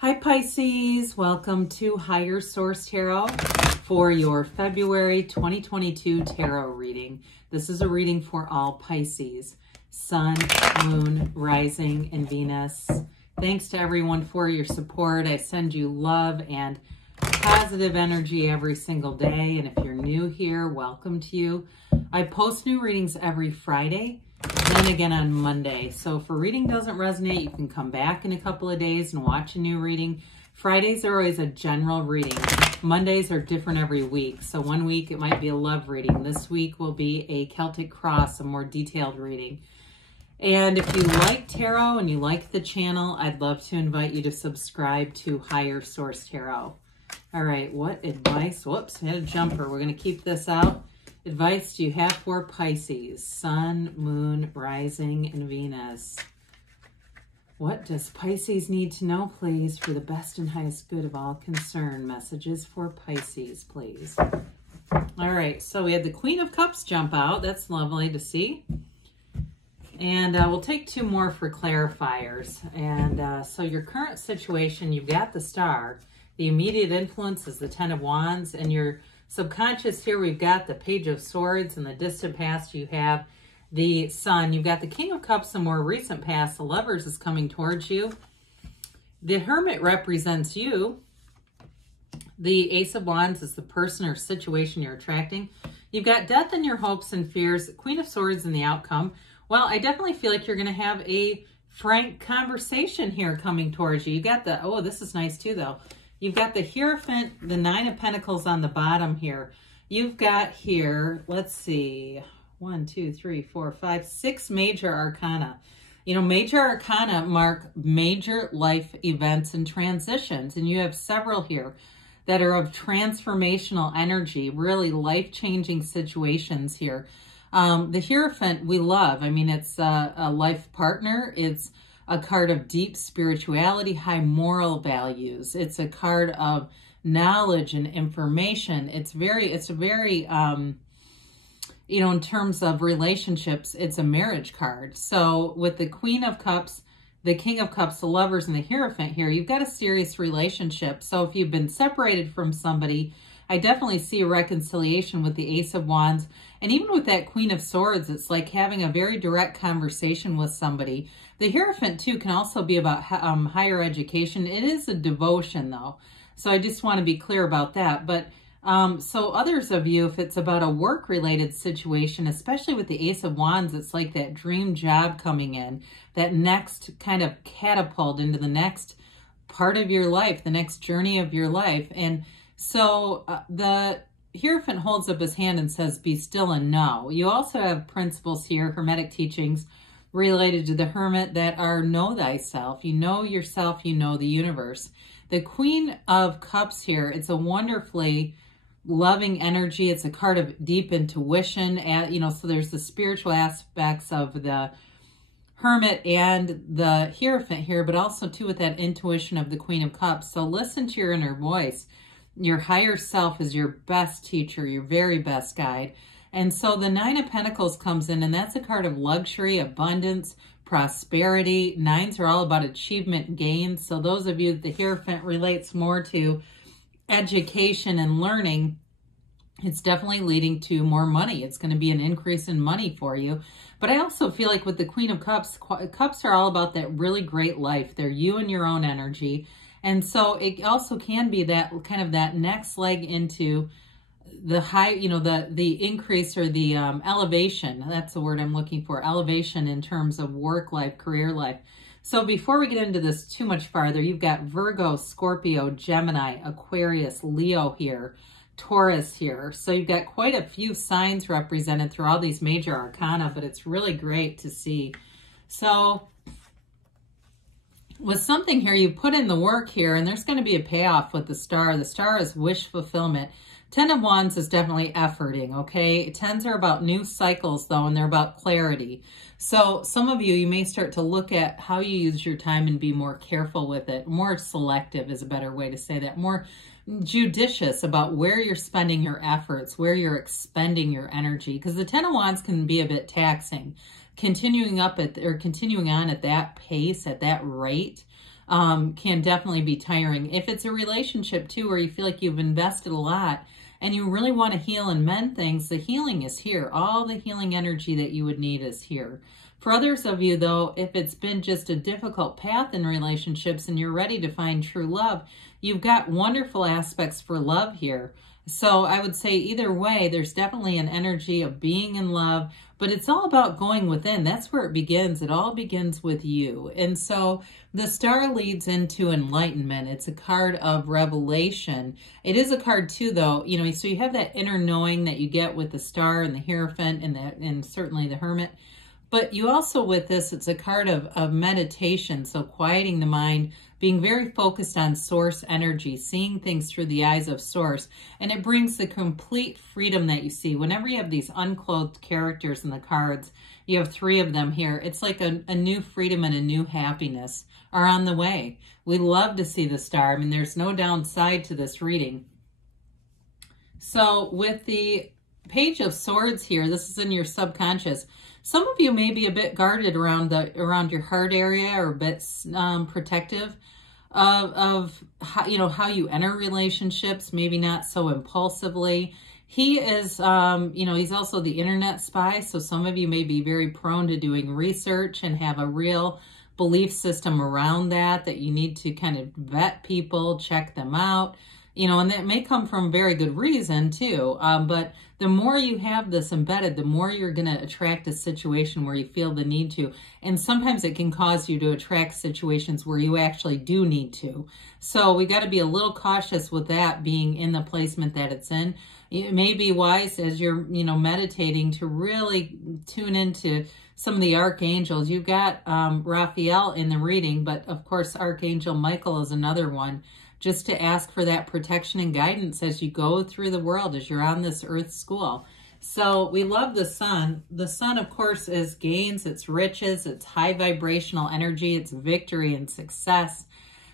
Hi Pisces, welcome to Higher Source Tarot for your February 2022 tarot reading. This is a reading for all Pisces, Sun, Moon, Rising, and Venus. Thanks to everyone for your support. I send you love and positive energy every single day. And if you're new here, welcome to you. I post new readings every Friday, then again on Monday. So if a reading doesn't resonate, you can come back in a couple of days and watch a new reading. Fridays are always a general reading. Mondays are different every week. So one week it might be a love reading. This week will be a Celtic Cross, a more detailed reading. And if you like tarot and you like the channel, I'd love to invite you to subscribe to Higher Source Tarot. All right, what advice? Whoops, I had a jumper. We're going to keep this out. Advice do you have for Pisces, Sun, Moon, Rising, and Venus? What does Pisces need to know, please, for the best and highest good of all concerned? Messages for Pisces, please. All right, so we had the Queen of Cups jump out. That's lovely to see. And we'll take two more for clarifiers. And so your current situation, you've got the Star. The immediate influence is the Ten of Wands, and your subconscious here, we've got the Page of Swords. In the distant past, you have the Sun. You've got the King of Cups in more recent past. The Lovers is coming towards you. The Hermit represents you. The Ace of Wands is the person or situation you're attracting. You've got Death in your hopes and fears. The Queen of Swords in the outcome. Well, I definitely feel like you're going to have a frank conversation here coming towards you. You got the, oh, this is nice too, though. You've got the Hierophant, the Nine of Pentacles on the bottom here. You've got here, let's see, 1, 2, 3, 4, 5, 6 major arcana. You know, major arcana mark major life events and transitions. And you have several here that are of transformational energy, really life-changing situations here. The Hierophant we love. I mean, it's a life partner. It's a card of deep spirituality, high moral values. It's a card of knowledge and information. It's a very, you know, in terms of relationships, it's a marriage card. So with the Queen of Cups, the King of Cups, the Lovers, and the Hierophant here, you've got a serious relationship. So if you've been separated from somebody, I definitely see a reconciliation with the Ace of Wands. And even with that Queen of Swords, it's like having a very direct conversation with somebody. The Hierophant, too, can also be about higher education. It is a devotion, though. So I just want to be clear about that. But so others of you, if it's about a work-related situation, especially with the Ace of Wands, it's like that dream job coming in, that next kind of catapult into the next part of your life, the next journey of your life. And so the Hierophant holds up his hand and says, be still and know. You also have principles here, Hermetic teachings, related to the Hermit that are know thyself. You know yourself, you know the universe. The Queen of Cups here, it's a wonderfully loving energy. It's a card of deep intuition. And, you know, so there's the spiritual aspects of the Hermit and the Hierophant here, but also too with that intuition of the Queen of Cups. So listen to your inner voice. Your higher self is your best teacher, your very best guide. And so the Nine of Pentacles comes in, and that's a card of luxury, abundance, prosperity. Nines are all about achievement gains. So those of you that the Hierophant relates more to education and learning, it's definitely leading to more money. It's going to be an increase in money for you. But I also feel like with the Queen of Cups, Cups are all about that really great life. They're you and your own energy. And so it also can be that kind of that next leg into the high, you know, the increase or the elevation. That's the word I'm looking for. Elevation in terms of work life, career life. So before we get into this too much farther, you've got Virgo, Scorpio, Gemini, Aquarius, Leo here, Taurus here. So you've got quite a few signs represented through all these major arcana, but it's really great to see. So with something here, you put in the work here, and there's going to be a payoff with the Star. The Star is wish fulfillment. Ten of Wands is definitely efforting, okay? Tens are about new cycles, though, and they're about clarity. So some of you, you may start to look at how you use your time and be more careful with it. More selective is a better way to say that. More judicious about where you're spending your efforts, where you're expending your energy, because the Ten of Wands can be a bit taxing. Continuing on at that pace, at that rate, can definitely be tiring. If it's a relationship too, where you feel like you've invested a lot and you really want to heal and mend things, the healing is here. All the healing energy that you would need is here. For others of you, though, if it's been just a difficult path in relationships and you're ready to find true love, you've got wonderful aspects for love here. So I would say either way, there's definitely an energy of being in love, but it's all about going within. That's where it begins. It all begins with you. And so the star leads into enlightenment. It's a card of revelation. It is a card too, though, you know, so you have that inner knowing that you get with the star and the Hierophant and certainly the Hermit. But you also, with this, it's a card of meditation, so quieting the mind, being very focused on source energy, seeing things through the eyes of source, and it brings the complete freedom that you see. Whenever you have these unclothed characters in the cards, you have 3 of them here, it's like a new freedom and a new happiness are on the way. We love to see the star. I mean, there's no downside to this reading. So with the Page of Swords here, this is in your subconscious. Some of you may be a bit guarded around your heart area, or a bit protective of how, you know, how you enter relationships, maybe not so impulsively. He is, you know, he's also the internet spy. So some of you may be very prone to doing research and have a real belief system around that you need to kind of vet people, check them out. You know, and that may come from very good reason too. But the more you have this embedded, the more you're going to attract a situation where you feel the need to. And sometimes it can cause you to attract situations where you actually do need to. So we got to be a little cautious with that being in the placement that it's in. It may be wise as you're, you know, meditating to really tune into some of the archangels. You've got Raphael in the reading, but of course, Archangel Michael is another one. Just to ask for that protection and guidance as you go through the world, as you're on this earth school. So we love the sun. The sun, of course, is gains, it's riches, it's high vibrational energy, it's victory and success.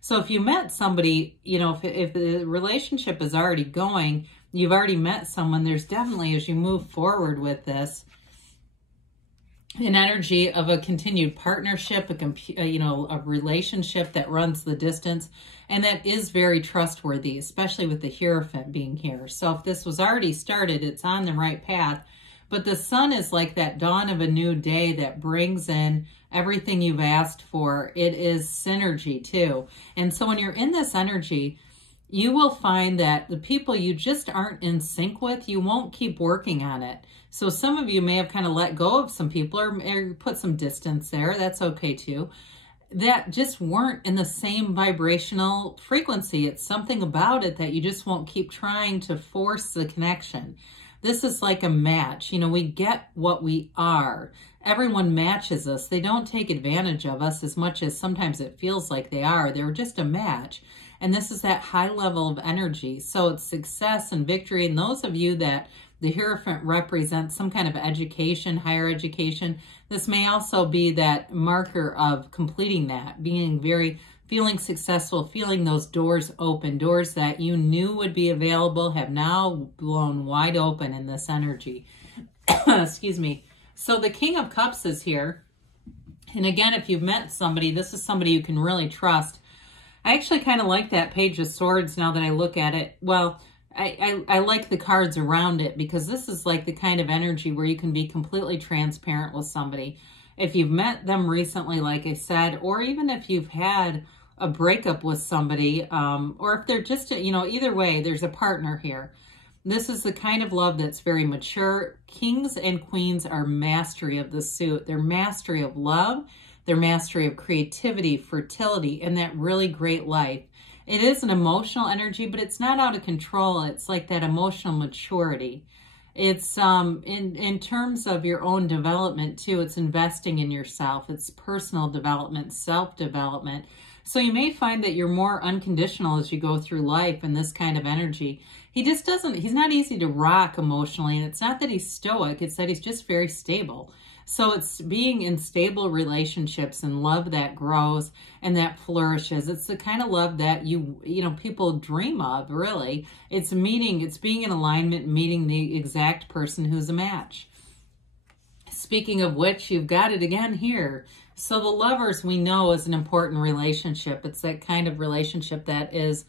So if you met somebody, you know, if the relationship is already going, you've already met someone, there's definitely, as you move forward with this, an energy of a continued partnership, a relationship that runs the distance and that is very trustworthy, especially with the Hierophant being here. So if this was already started, it's on the right path. But the sun is like that dawn of a new day that brings in everything you've asked for. It is synergy too. And so when you're in this energy, you will find that the people you just aren't in sync with, you won't keep working on it. So some of you may have kind of let go of some people or put some distance there. That's okay too. That just weren't in the same vibrational frequency. It's something about it that you just won't keep trying to force the connection. This is like a match. You know, we get what we are. Everyone matches us. They don't take advantage of us as much as sometimes it feels like they are. They're just a match. And this is that high level of energy. So it's success and victory. And those of you that the Hierophant represents some kind of education, higher education, this may also be that marker of completing that, feeling successful, feeling those doors open, doors that you knew would be available have now blown wide open in this energy. Excuse me. So the King of Cups is here. And again, if you've met somebody, this is somebody you can really trust. I actually kind of like that Page of Swords now that I look at it. Well, I like the cards around it because this is like the kind of energy where you can be completely transparent with somebody. If you've met them recently, like I said, or even if you've had a breakup with somebody, or if they're just, you know, either way, there's a partner here. This is the kind of love that's very mature. Kings and queens are mastery of the suit. They're mastery of love. Their mastery of creativity, fertility, and that really great life. It is an emotional energy, but it's not out of control. It's like that emotional maturity. It's in terms of your own development too. It's investing in yourself. It's personal development, self-development. So you may find that you're more unconditional as you go through life in this kind of energy. He's not easy to rock emotionally, and it's not that he's stoic. It's that he's just very stable. So it's being in stable relationships and love that grows and that flourishes. It's the kind of love that people dream of, really. It's being in alignment, meeting the exact person who's a match. Speaking of which, you've got it again here. So the Lovers, we know, is an important relationship. It's that kind of relationship that is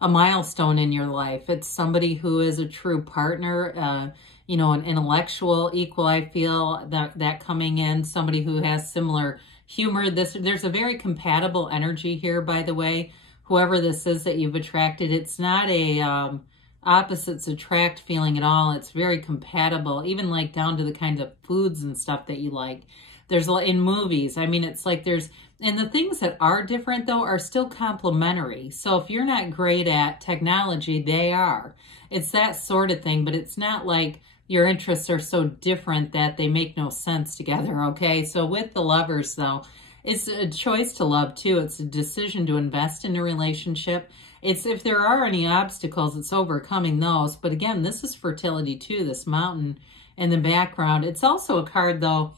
a milestone in your life. It's somebody who is a true partner, you know, an intellectual equal, I feel, that coming in, somebody who has similar humor. There's a very compatible energy here, by the way. Whoever this is that you've attracted, it's not a opposites attract feeling at all. It's very compatible, even like down to the kinds of foods and stuff that you like. There's in movies, I mean, it's like there's, and the things that are different though are still complementary. So if you're not great at technology, they are. It's that sort of thing, but it's not like your interests are so different that they make no sense together, okay? So with the Lovers though, it's a choice to love too. It's a decision to invest in a relationship. It's if there are any obstacles, it's overcoming those. But again, this is fertility too, this mountain in the background. It's also a card though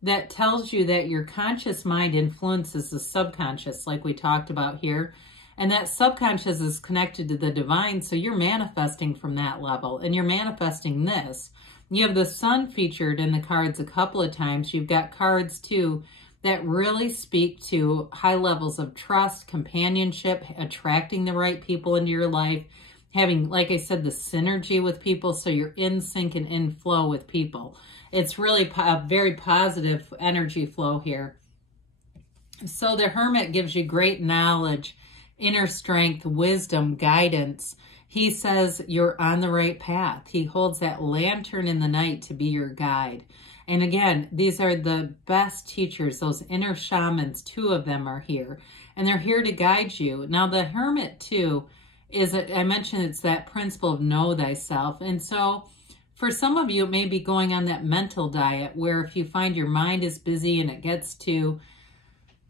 that tells you that your conscious mind influences the subconscious, like we talked about here. And that subconscious is connected to the divine, so you're manifesting from that level. And you're manifesting this. You have the sun featured in the cards a couple of times. You've got cards, too, that really speak to high levels of trust, companionship, attracting the right people into your life, having, like I said, the synergy with people, so you're in sync and in flow with people. It's really a very positive energy flow here. So the Hermit gives you great knowledge, inner strength, wisdom, guidance. He says you're on the right path. He holds that lantern in the night to be your guide. And again, these are the best teachers, those inner shamans. 2 of them are here, and they're here to guide you. Now, the Hermit, too, is, I mentioned it's that principle of know thyself. And so for some of you, it may be going on that mental diet where if you find your mind is busy and it gets too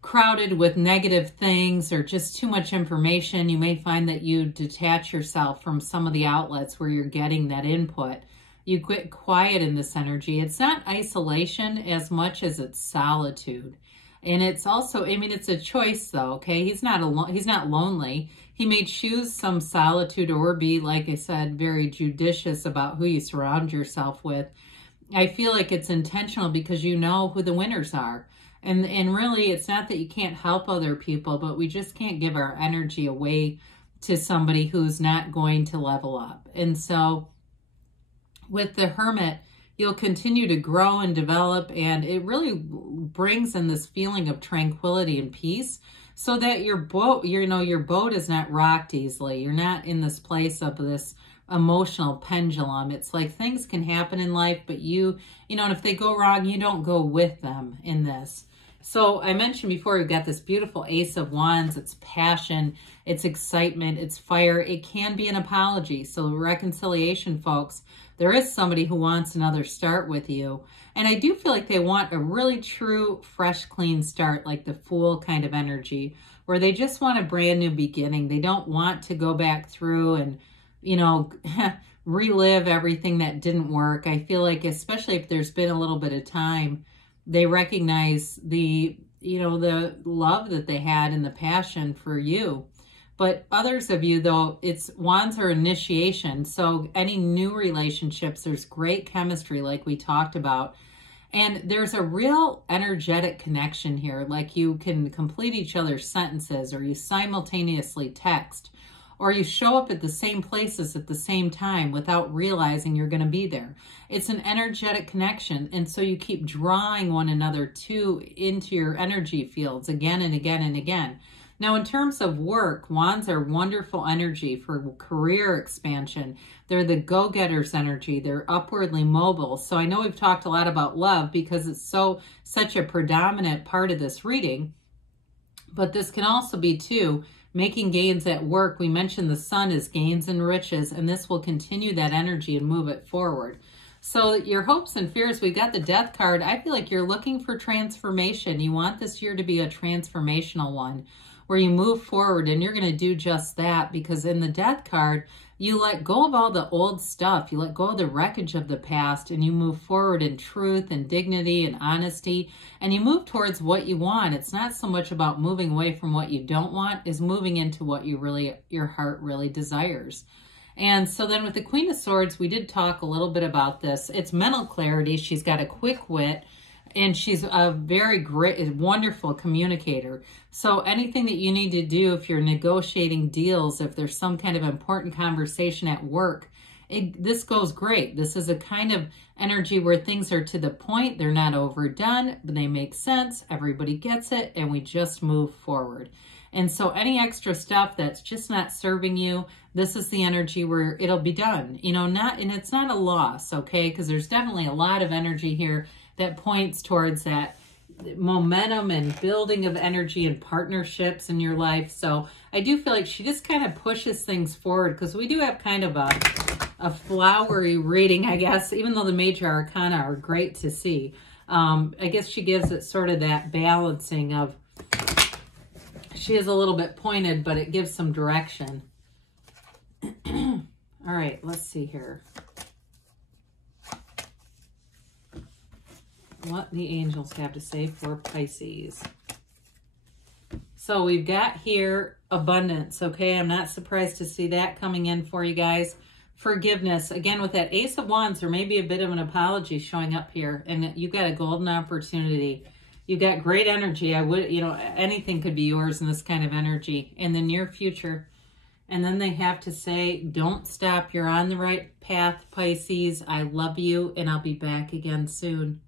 crowded with negative things or just too much information, you may find that you detach yourself from some of the outlets where you're getting that input. You get quiet in this energy. It's not isolation as much as it's solitude. And it's also, I mean, it's a choice though, okay? He's not alone. He's not lonely. He may choose some solitude or be, like I said, very judicious about who you surround yourself with. I feel like it's intentional because you know who the winners are. And really, it's not that you can't help other people, but we just can't give our energy away to somebody who's not going to level up. And so with the Hermit, you'll continue to grow and develop, and it really brings in this feeling of tranquility and peace so that your boat, your boat is not rocked easily. You're not in this place of this emotional pendulum. It's like things can happen in life, but and if they go wrong, you don't go with them in this. So I mentioned before, we've got this beautiful Ace of Wands. It's passion, it's excitement, it's fire. It can be an apology. So reconciliation, folks, there is somebody who wants another start with you. And I do feel like they want a really true, fresh, clean start, like the Fool kind of energy, where they just want a brand new beginning. They don't want to go back through and, relive everything that didn't work. I feel like, especially if there's been a little bit of time, they recognize the love that they had and the passion for you. But others of you, though, Wands are initiation. So any new relationships, there's great chemistry like we talked about. And there's a real energetic connection here. Like you can complete each other's sentences, or you simultaneously text, or you show up at the same places at the same time without realizing you're going to be there. It's an energetic connection. And so you keep drawing one another into your energy fields again and again and again. Now, in terms of work, Wands are wonderful energy for career expansion. They're the go-getters energy. They're upwardly mobile. So I know we've talked a lot about love because it's such a predominant part of this reading. But this can also be, too, making gains at work. We mentioned the sun is gains and riches, and this will continue that energy and move it forward. So your hopes and fears, we got the Death card. I feel like you're looking for transformation. You want this year to be a transformational one where you move forward, and you're going to do just that, because in the Death card, you let go of all the old stuff. You let go of the wreckage of the past, and you move forward in truth and dignity and honesty, and you move towards what you want. It's not so much about moving away from what you don't want, is moving into what your heart really desires. And so then with the Queen of Swords, we did talk a little bit about this. It's mental clarity. She's got a quick wit. And she's a very great, wonderful communicator. So anything that you need to do, if you're negotiating deals, if there's some kind of important conversation at work, this goes great. This is a kind of energy where things are to the point. They're not overdone, but they make sense. Everybody gets it, and we just move forward. And so any extra stuff that's just not serving you, this is the energy where it'll be done. You know, and it's not a loss, okay? Because there's definitely a lot of energy here that points towards that momentum and building of energy and partnerships in your life. So I do feel like she just kind of pushes things forward, because we do have kind of a flowery reading, I guess, even though the major arcana are great to see. I guess she gives it sort of that balancing of, she is a little bit pointed, but it gives some direction. All right, let's see here. What the angels have to say for Pisces. So we've got here abundance, okay? I'm not surprised to see that coming in for you guys. Forgiveness, again, with that Ace of Wands, there may be a bit of an apology showing up here, and you've got a golden opportunity. You've got great energy. Anything could be yours in this kind of energy in the near future. And then they have to say, don't stop. You're on the right path, Pisces. I love you, and I'll be back again soon.